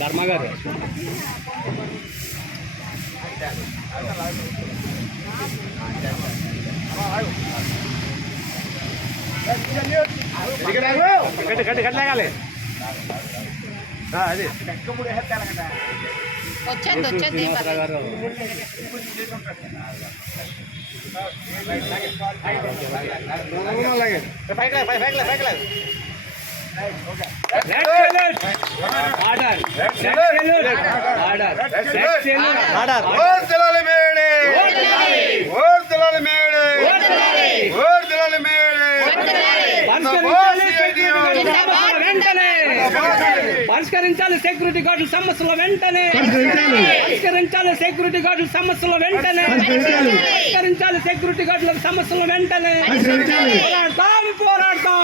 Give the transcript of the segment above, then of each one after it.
ధర్మ గారు కట్టలేగాలి అది వచ్చేది గారు పరిష్కరించాలి సెక్యూరిటీ గార్డుల సమస్యల వెంటనే, పరిష్కరించాలి సెక్యూరిటీ గార్డుల సమస్యల వెంటనే, పరిష్కరించాలి సెక్యూరిటీ గార్డుల సమస్యల వెంటనే. పోరాడతాం పోరాడతాం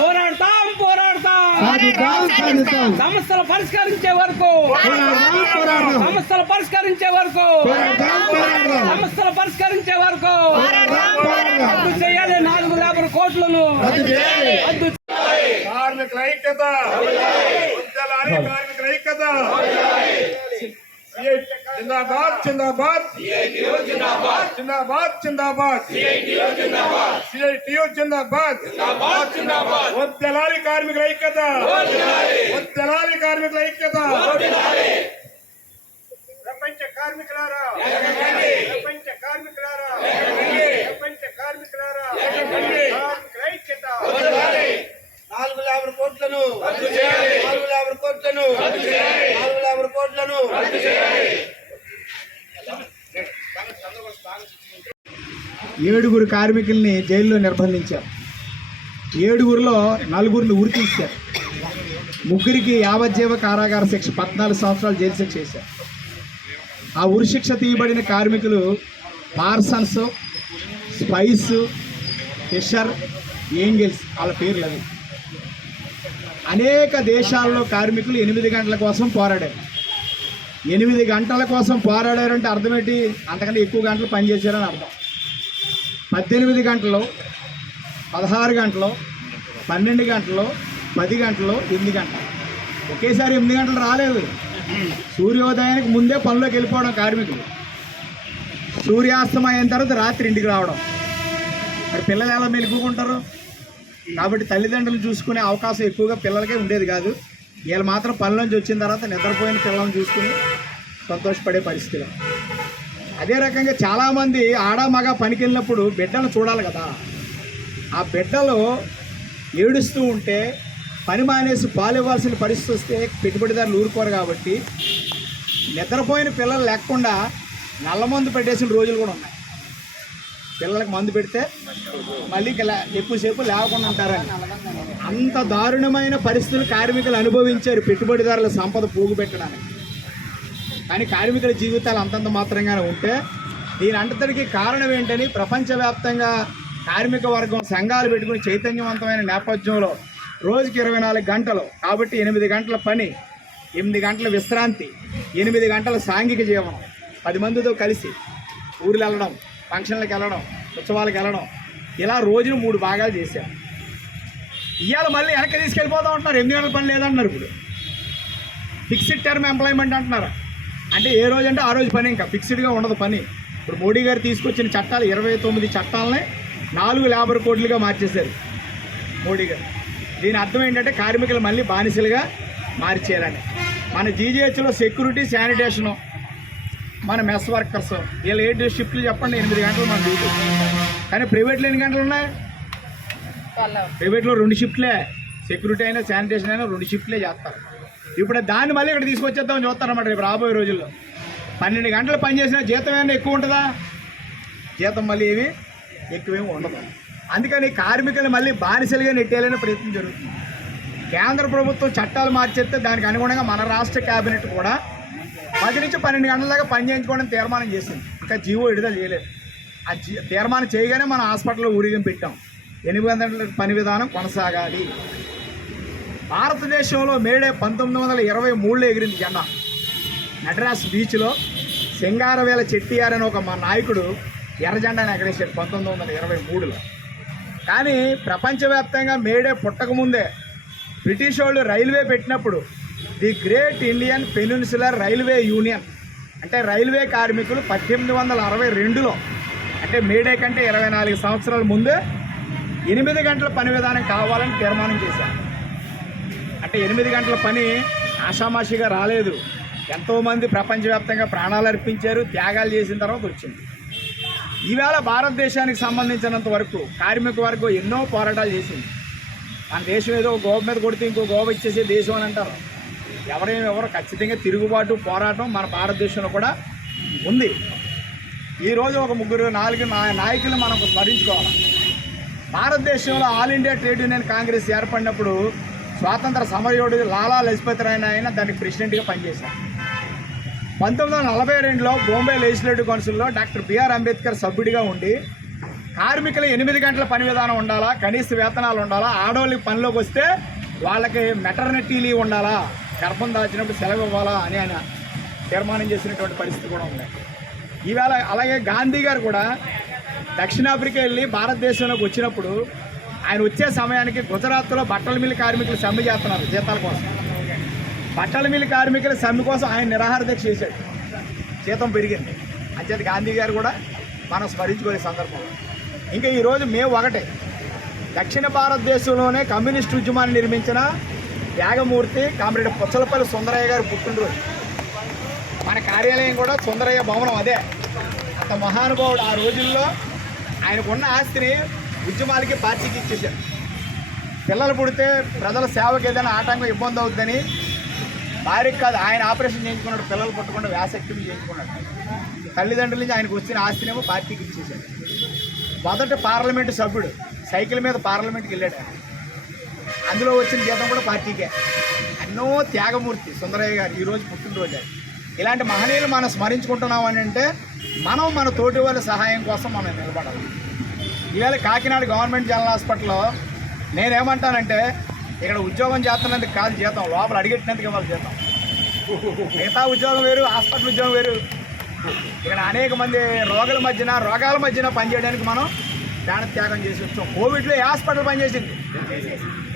పోరాడతాం పోరాడతాం సమస్యలు పరిష్కరించే వరకు, సమస్యలు పరిష్కరించే వరకు, సమస్యలు పరిష్కరించే వరకు రద్దు చేయాలి 450 కోట్లను. కార్మికుల ఐక్యత, కార్మికుల ఐక్యత. జిందాబాద్ జిందాబాద్ జిందాబాద్ జిందాబాద్ సిఐటియు జిందాబాద్. వద్దలాలి కార్మికుల ఐక్యత, వద్దలాలి కార్మికుల ఐక్యత. ప్రపంచ కార్మికులారా, ప్రపంచ కార్మికులారా, ప్రపంచ కార్మికులారా, కార్మికుల ఐక్యత. 450 కోట్లను 450 కోట్లను 450 కోట్లను. 7 కార్మికుల్ని జైల్లో నిర్బంధించారు. 7లో 4 ఉరి తీశారు. 3 యావజ్జీవ కారాగార శిక్ష 14 సంవత్సరాలు జైలు శిక్ష చేశారు. ఆ ఉరి శిక్ష తీయబడిన కార్మికులు పార్సన్స్, స్పైస్, ఫిషర్, ఏంగిల్స్ వాళ్ళ పేర్లు అవి. అనేక దేశాల్లో కార్మికులు 8 గంటల కోసం పోరాడారు. 8 గంటల కోసం పోరాడారంటే అర్థం ఏంటి? అంతకంటే ఎక్కువ గంటలు పనిచేశారని అర్థం. 18 గంటలు, 16 గంటలు, 12 గంటలు, 10 గంటలు, 8 గంటలు. ఒకేసారి 8 గంటలు రాలేదు. సూర్యోదయానికి ముందే పనిలోకి వెళ్ళిపోవడం కార్మికులు, సూర్యాస్తమయం అయిన తర్వాత రాత్రి ఇంటికి రావడం. మరి పిల్లలు ఎలా మెలుగుకుంటారు? కాబట్టి తల్లిదండ్రులు చూసుకునే అవకాశం ఎక్కువగా పిల్లలకే ఉండేది కాదు. వీళ్ళు మాత్రం పనిలోంచి వచ్చిన తర్వాత నిద్రపోయిన పిల్లలను చూసుకుని సంతోషపడే పరిస్థితిలో. అదే రకంగా చాలామంది ఆడ మగ పనికి వెళ్ళినప్పుడు బిడ్డలు చూడాలి కదా. ఆ బిడ్డలు ఏడుస్తూ ఉంటే పని మానేసి పాలు ఇవ్వాల్సిన పరిస్థితి వస్తే పెట్టుబడిదారులు ఊరుకోరు. కాబట్టి నిద్రపోయిన పిల్లలు లేకుండా నల్ల మందు పెట్టేసిన రోజులు కూడా ఉన్నాయి. పిల్లలకు మందు పెడితే మళ్ళీ ఎక్కువసేపు లేకుండా ఉంటారని. అంత దారుణమైన పరిస్థితులు కార్మికులు అనుభవించారు పెట్టుబడిదారుల సంపద పోగు పెట్టడానికి. కానీ కార్మికుల జీవితాలు అంతంత మాత్రంగానే ఉంటే దీని అంతటికి కారణం ఏంటని ప్రపంచవ్యాప్తంగా కార్మిక వర్గం సంఘాలు పెట్టుకుని చైతన్యవంతమైన నేపథ్యంలో రోజుకి 24 గంటలు కాబట్టి 8 గంటల పని, 8 గంటల విశ్రాంతి, 8 గంటల సాంఘిక జీవనం, 10 మందితో కలిసి ఊర్లు వెళ్ళడం, ఫంక్షన్లకు వెళ్ళడం, ఉత్సవాలకు వెళ్ళడం, ఇలా రోజును 3 భాగాలు చేశారు. ఇవాళ మళ్ళీ వెనక్కి తీసుకెళ్ళిపోతూ ఉంటున్నారు. 8 గంటల పని లేదంటున్నారు. ఇప్పుడు ఫిక్స్డ్ టర్మ్ ఎంప్లాయ్మెంట్ అంటున్నారు. అంటే ఏ రోజు అంటే ఆ రోజు పని, ఇంకా ఫిక్స్డ్గా ఉండదు పని. ఇప్పుడు మోడీ గారు తీసుకొచ్చిన చట్టాలు 29 చట్టాలని 450 కోట్లుగా మార్చేశారు మోడీ గారు. దీని అర్థం ఏంటంటే కార్మికులు మళ్ళీ బానిసలుగా మార్చేయాలని. మన జీజీహెచ్లో సెక్యూరిటీ, శానిటేషను, మన మెస్ వర్కర్స్ వీళ్ళు 7 షిఫ్ట్లు చెప్పండి, 8 గంటలు మన డ్యూటీ. కానీ ప్రైవేట్లో ఎన్ని గంటలు ఉన్నాయి? ప్రైవేట్లో 2 షిఫ్ట్లే. సెక్యూరిటీ అయినా శానిటేషన్ అయినా 2 షిఫ్ట్లే చేస్తారు. ఇప్పుడు దాన్ని మళ్ళీ ఇక్కడ తీసుకొచ్చేద్దామని చూస్తారన్నమాట. రేపు రాబోయే రోజుల్లో 12 గంటలు పనిచేసినా జీతం ఏమైనా ఎక్కువ ఉంటుందా? జీతం మళ్ళీ ఏమి ఎక్కువేమి ఉండదు. అందుకని కార్మికులు మళ్ళీ బానిసలుగా నెట్టేయాలనే ప్రయత్నం జరుగుతుంది. కేంద్ర ప్రభుత్వం చట్టాలు మార్చేస్తే దానికి అనుగుణంగా మన రాష్ట్ర కేబినెట్ కూడా 10 నుంచి 12 గంటల దాకా పని చేయించుకోవడం తీర్మానం చేసింది. ఇంకా జీవో విడుదల చేయలేదు. ఆ తీర్మానం చేయగానే మనం హాస్పిటల్లో ఊరేగింపు పెట్టాం. 8 గంటల పని విధానం కొనసాగాలి. భారతదేశంలో మేడే 1923లో ఎగిరింది జెండా. నటరాజ్ బీచ్లో సింగారవేల చెట్టియార్ అని ఒక మా నాయకుడు ఎర్ర జెండాని ఎగరేశాడు 1923లో. కానీ ప్రపంచవ్యాప్తంగా మేడే పుట్టకముందే బ్రిటిష్ వాళ్ళు రైల్వే పెట్టినప్పుడు the great Indian peninsular railway union అంటే రైల్వే కార్మికులు 1862లో అంటే మేడే కంటే 24 సంవత్సరాల ముందే 8 గంటల పని విధానం కావాలని తీర్మానం చేశారు. అంటే 8 గంటల పని ఆషామాషిగా రాలేదు. ఎంతోమంది ప్రపంచవ్యాప్తంగా ప్రాణాలు అర్పించారు, త్యాగాలు చేసిన తర్వాత వచ్చింది. ఈవేళ భారతదేశానికి సంబంధించినంత వరకు కార్మిక వర్గం ఎన్నో పోరాటాలు చేసింది. మన దేశం ఏదో గోవ మీద కొడితే ఇంకో గోవ ఇచ్చేసే దేశం అని అంటారు. ఎవరు ఖచ్చితంగా తిరుగుబాటు పోరాటం మన భారతదేశంలో కూడా ఉంది. ఈరోజు ఒక 3-4 నాయకులు మనం స్మరించుకోవాలి. భారతదేశంలో all India trade union Congress ఏర్పడినప్పుడు స్వాతంత్ర సమరయోధుడు లాలా లజపతి రాయ్ ఆయన దానికి ప్రెసిడెంట్గా పనిచేశారు. 1942లో బాంబే లెజిస్లేటివ్ కౌన్సిల్లో డాక్టర్ బిఆర్ అంబేద్కర్ సభ్యుడిగా ఉండి కార్మికులు 8 గంటల పని విధానం ఉండాలా, కనీస వేతనాలు ఉండాలా, ఆడవాళ్ళకి పనిలోకి వస్తే వాళ్ళకి మెటర్నిటీ లీవ్ ఉండాలా, గర్భం దాచినప్పుడు సెలవు ఇవ్వాలా అని ఆయన తీర్మానం చేసినటువంటి పరిస్థితి కూడా ఉంది. ఈవేళ అలాగే గాంధీ గారు కూడా దక్షిణాఫ్రికా వెళ్ళి భారతదేశంలోకి వచ్చినప్పుడు ఆయన వచ్చే సమయానికి గుజరాత్లో బట్టల మిల్లు కార్మికులు సమ్మె చేస్తున్నారు జీతాల కోసం. బట్టల మిల్లు కార్మికుల సమ్మె కోసం ఆయన నిరాహార దీక్ష చేశాడు. జీతం పెరిగింది. అంచేత గాంధీ గారు కూడా మనం స్మరించుకునే సందర్భంలో ఇంకా ఈరోజు మే 1 దక్షిణ భారతదేశంలోనే కమ్యూనిస్టు ఉద్యమాన్ని నిర్మించిన త్యాగమూర్తి కామ్రేడ్ పుచ్చలపల్లి సుందరయ్య గారు పుట్టినరోజు. మన కార్యాలయం కూడా సుందరయ్య భవనం అదే. అంత మహానుభావుడు. ఆ రోజుల్లో ఆయనకున్న ఆస్తిని ఉద్యమాలకి పార్టీకి ఇచ్చేశారు. పిల్లలు పుడితే ప్రజల సేవకి ఏదైనా ఆటంకం ఇబ్బంది అవుతుందని భార్యకి కాదు ఆయన ఆపరేషన్ చేయించుకున్నాడు. పిల్లలు పుట్టకుండా వ్యాసక్తిని చేయించుకున్నాడు. తల్లిదండ్రుల నుంచి ఆయనకు వచ్చిన ఆస్తినేమో పార్టీకి ఇచ్చేశాడు. మొదట పార్లమెంటు సభ్యుడు, సైకిల్ మీద పార్లమెంట్కి వెళ్ళాడు. అందులో వచ్చిన జీతం కూడా పార్టీకే. ఎన్నో త్యాగమూర్తి సుందరయ్య గారు ఈరోజు పుట్టినరోజు. ఇలాంటి మహనీయులు మనం స్మరించుకుంటున్నాం అని అంటే మనం మన తోటి వాళ్ళ సహాయం కోసం మనం నిలబడాలి. ఈవేళ కాకినాడ గవర్నమెంట్ జనరల్ హాస్పిటల్లో నేనేమంటానంటే ఇక్కడ ఉద్యోగం చేస్తున్నందుకు కాదు జీతం, లోపల అడిగెట్టినందుకు ఇవ్వాలి జీతం. మిగతా ఉద్యోగం వేరు, హాస్పిటల్ ఉద్యోగం వేరు. ఇక్కడ అనేక మంది రోగాల మధ్యన పనిచేయడానికి మనం ప్రాణ త్యాగం చేసి వచ్చాం. కోవిడ్లో ఏ హాస్పిటల్ పనిచేసింది?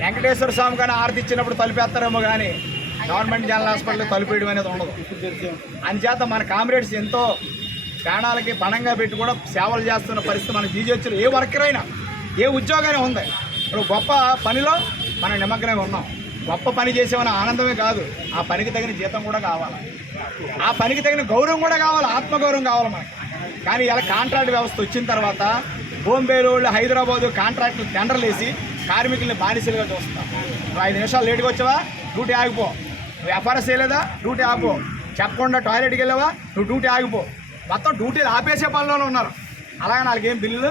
వెంకటేశ్వర స్వామి కానీ ఆరతి ఇచ్చినప్పుడు తలుపేస్తారేమో కానీ గవర్నమెంట్ జనరల్ హాస్పిటల్ తలుపేయడం అనేది ఉండదు. అందుచేత మన కామ్రేడ్స్ ఎంతో ప్రాణాలకి పణంగా పెట్టి కూడా సేవలు చేస్తున్న పరిస్థితి మన జీజెచ్చులు ఏ వర్కర్ అయినా ఏ ఉద్యోగమైనా ఉంది. ఇప్పుడు గొప్ప పనిలో మనం నిమగ్నమై ఉన్నాం. గొప్ప పని చేసేమని ఆనందమే కాదు, ఆ పనికి తగిన జీతం కూడా కావాలి, ఆ పనికి తగిన గౌరవం కూడా కావాలి, ఆత్మగౌరవం కావాలి మనకి. కానీ ఇలా కాంట్రాక్ట్ వ్యవస్థ వచ్చిన తర్వాత బాంబేలో హైదరాబాదు కాంట్రాక్టులు టెండర్లు వేసి కార్మికుల్ని బానిసలుగా చూస్తాం. 5 నిమిషాలు లేట్గా వచ్చావా డ్యూటీ ఆగిపో, నువ్వు ఎఫ్ఆర్ఎస్ చేయలేదా డ్యూటీ ఆగిపో, చెప్పకుండా టాయిలెట్కి వెళ్ళావా నువ్వు డ్యూటీ ఆగిపో. మొత్తం డ్యూటీలు ఆపేసే పనిలోనే ఉన్నారు. అలాగే 4 ఏం బిల్లులు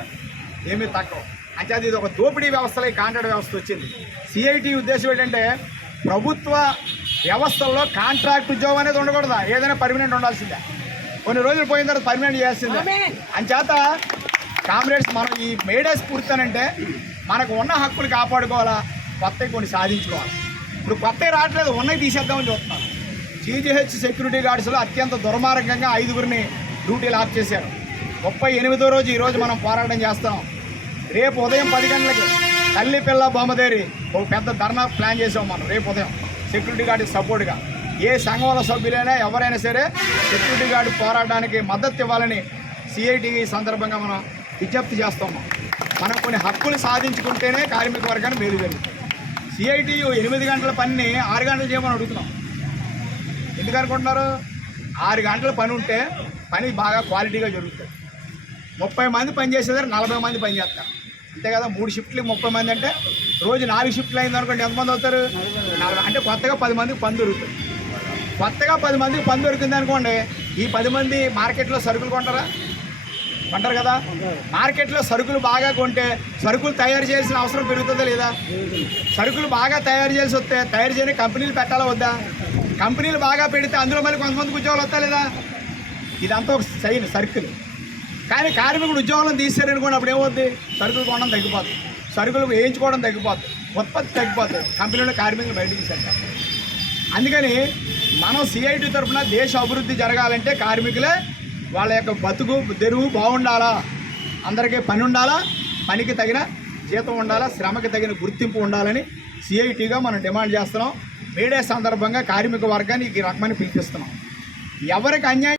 ఏమీ తక్కువ. అంటే ఇది ఒక దోపిడీ వ్యవస్థలో ఈ కాంట్రాక్ట్ వ్యవస్థ వచ్చింది. సిఐటి ఉద్దేశం ఏంటంటే ప్రభుత్వ వ్యవస్థల్లో కాంట్రాక్ట్ ఉద్యోగం అనేది ఉండకూడదా, ఏదైనా పర్మనెంట్ ఉండాల్సిందే. కొన్ని రోజులు పోయిన తర్వాత పర్మనెంట్ చేయాల్సిందే. అంచేత కామ్రేడ్స్ మనం ఈ మేడే స్ఫూర్తినంటే మనకు ఉన్న హక్కులు కాపాడుకోవాలా, కొత్తవి కొన్ని సాధించుకోవాలి. ఇప్పుడు కొత్తవి రావట్లేదు, ఉన్నవి తీసేద్దామని చూస్తున్నారు. జీజీహెచ్ సెక్యూరిటీ గార్డ్స్లో అత్యంత దుర్మార్గంగా 5గురిని డ్యూటీలు ఆఫ్ చేశారు. 38వ రోజు ఈరోజు మనం పోరాటం చేస్తాం. రేపు ఉదయం 10 గంటలకి తల్లి పిల్ల బొమ్మదేరి ఒక పెద్ద ధర్నా ప్లాన్ చేసాం మనం. రేపు ఉదయం సెక్యూరిటీ గార్డుకి సపోర్ట్గా ఏ సంఘంలో సభ్యులైనా ఎవరైనా సరే సెక్యూరిటీ గార్డు పోరాటానికి మద్దతు ఇవ్వాలని సిఐటి సందర్భంగా మనం విజ్ఞప్తి చేస్తున్నాం. మనం కొన్ని హక్కులు సాధించుకుంటేనే కార్మిక వర్గాన్ని మేలు జరుగుతుంది. సిఐటియు 8 గంటల పనిని 6 గంటలు చేయమని అడుగుతున్నాం. ఎందుకు అనుకుంటున్నారు? 6 గంటల పని ఉంటే పని బాగా క్వాలిటీగా జరుగుతుంది. 30 మంది పని చేసేదారు 40 మంది పని చేస్తారు, అంతే కదా. 3 షిఫ్ట్లకి 30 మంది అంటే రోజు 4 షిఫ్ట్లు అయింది అనుకోండి, ఎంతమంది అవుతారు? 40. అంటే కొత్తగా 10 మందికి పని దొరుకుతుంది. కొత్తగా 10 మందికి పని దొరికింది అనుకోండి, ఈ 10 మంది మార్కెట్లో సరుకులు కొంటారా? కొంటారు కదా. మార్కెట్లో సరుకులు బాగా కొంటే సరుకులు తయారు చేయాల్సిన అవసరం పెరుగుతుందా లేదా? సరుకులు బాగా తయారు చేసి వస్తే తయారు చేయని కంపెనీలు పెట్టాలా వద్దా? కంపెనీలు బాగా పెడితే అందులో మళ్ళీ కొంతమందికి ఉద్యోగాలు వస్తా లేదా? ఇదంతా ఒక సైన్ సర్కిల్. కానీ కార్మికుడు ఉద్యోగాలను తీసారనుకోండి, అప్పుడు ఏమవుద్ది? సరుకులు కొనడం తగ్గిపోతుంది, సరుకులు వేయించుకోవడం తగ్గిపోతుంది, ఉత్పత్తి తగ్గిపోతుంది, కంపెనీలో కార్మికులు బయటకు తీసేస్తారు. అందుకని మనం సిఐటి తరఫున దేశ అభివృద్ధి జరగాలంటే కార్మికులే వాళ్ళ యొక్క బతుకు తెరువు బాగుండాలా, అందరికీ పని ఉండాలా, పనికి తగిన జీతం ఉండాలా, శ్రమకి తగిన గుర్తింపు ఉండాలని సిఐటిగా మనం డిమాండ్ చేస్తున్నాం. మేడే సందర్భంగా కార్మిక వర్గాన్ని ఈ రకమని పిలిపిస్తున్నాం. ఎవరికి అన్యాయం